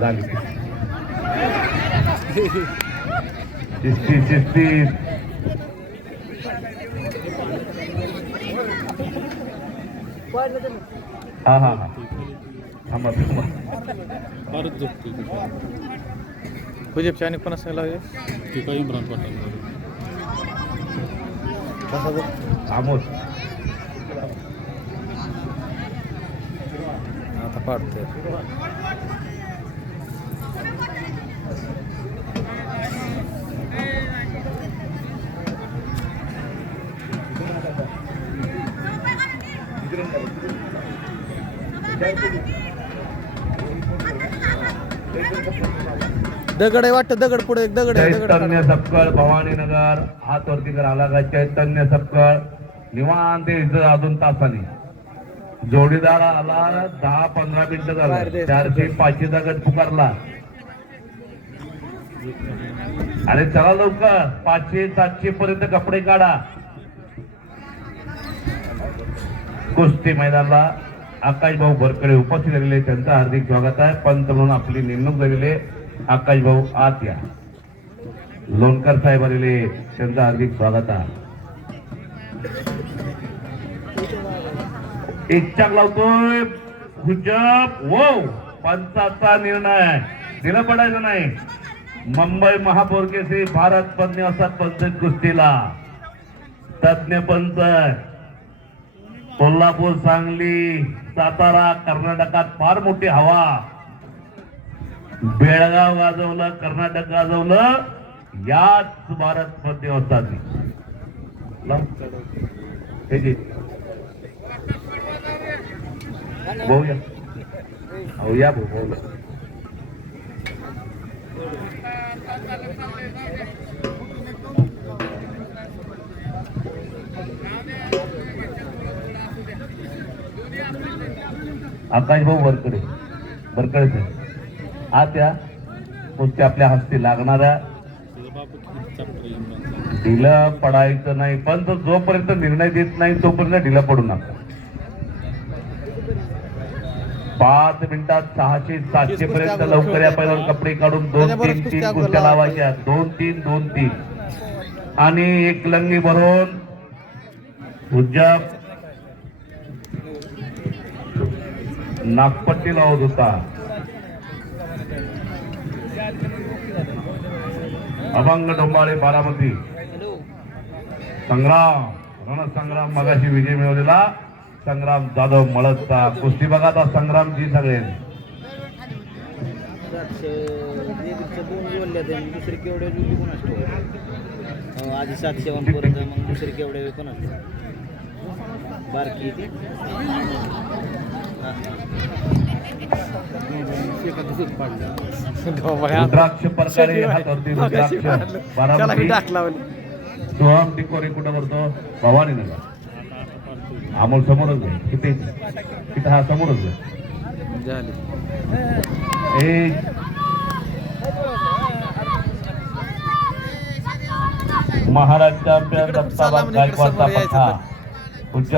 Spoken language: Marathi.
झाली शिस्ती शिस्ती हा हा हा थांबा थांबा फारच झोपते हुजेबच्या आणि सांग लावले ती काही इम्रान पठाण आमोद. आता पाडतोय. दगड आहे वाटतं दगड पुढे एक दगड चैतन्य. सपकाळ भवानीनगर हात वरती आला का चैतन्य सपकाळ. निवांत इथं अजून तासाने. जोडीदार आला दहा पंधरा मिनिटं झालं. चारशे पाचशे दगड पुकारला. अरे चला लवकर पाचशे सातशे पर्यंत कपडे काढा. कुस्ती मैदानाला. आकाश भाऊ भरकडे उपस्थित झालेले त्यांचं हार्दिक स्वागत आहे. पंत म्हणून आपली नेमणूक झालेले आकाश भाऊ आत या. लोणकर साहेब आलेले त्यांचं हार्दिक स्वागत आहे. इच्छाक लावतोय. हुजप वो पंचाचा निर्णय. दिला पडायचा नाही. मुंबई महापौर केसरी भारत पंच असतात पंच कुस्तीला. तज्ञ पंच कोल्हापूर सांगली सातारा कर्नाटकात फार मोठी हवा. बेळगाव गाजवलं कर्नाटक गाजवलं याच भारत मध्ये असतात भाऊ या भाऊ भाऊ भाऊ या. आकाश भाऊ वरकडे. वरकडे साहेब आज त्या कुस्ती आपल्या हस्ते लागणाऱ्या. ढिलं पडायचं नाही पण तो जोपर्यंत निर्णय देत नाही तोपर्यंत ढिलं पडू नका. पाच मिनिटात सहाशे सातशे पर्यंत लवकर या पहिल्यावर कपडे काढून दोन तीन तीन कुस्त्या लावायच्या. दोन तीन दोन तीन. आणि एक लंगी भरून उज्जब नागपट्टी लावत होता अभंग डोंबाळे बारामती. संग्राम रणसंग्राम मगाशी विजय मिळवलेला. संग्राम जाधव मळतचा कुस्ती बघा आता संग्रामजी सगळे. दुसरे दोन केवढे असतो आधी सातशे वन मग दुसरी केवढे कोण असतो बारकी प्रकारे हातावरती बारामती. सोहम कुठं करतो भवानी नगर अमोल समोरच आहे. किती तिथं हा समोरच आहे. झाली. एक. महाराज चॅम्पियन दत्ताबाद गायकवाडचा उच्च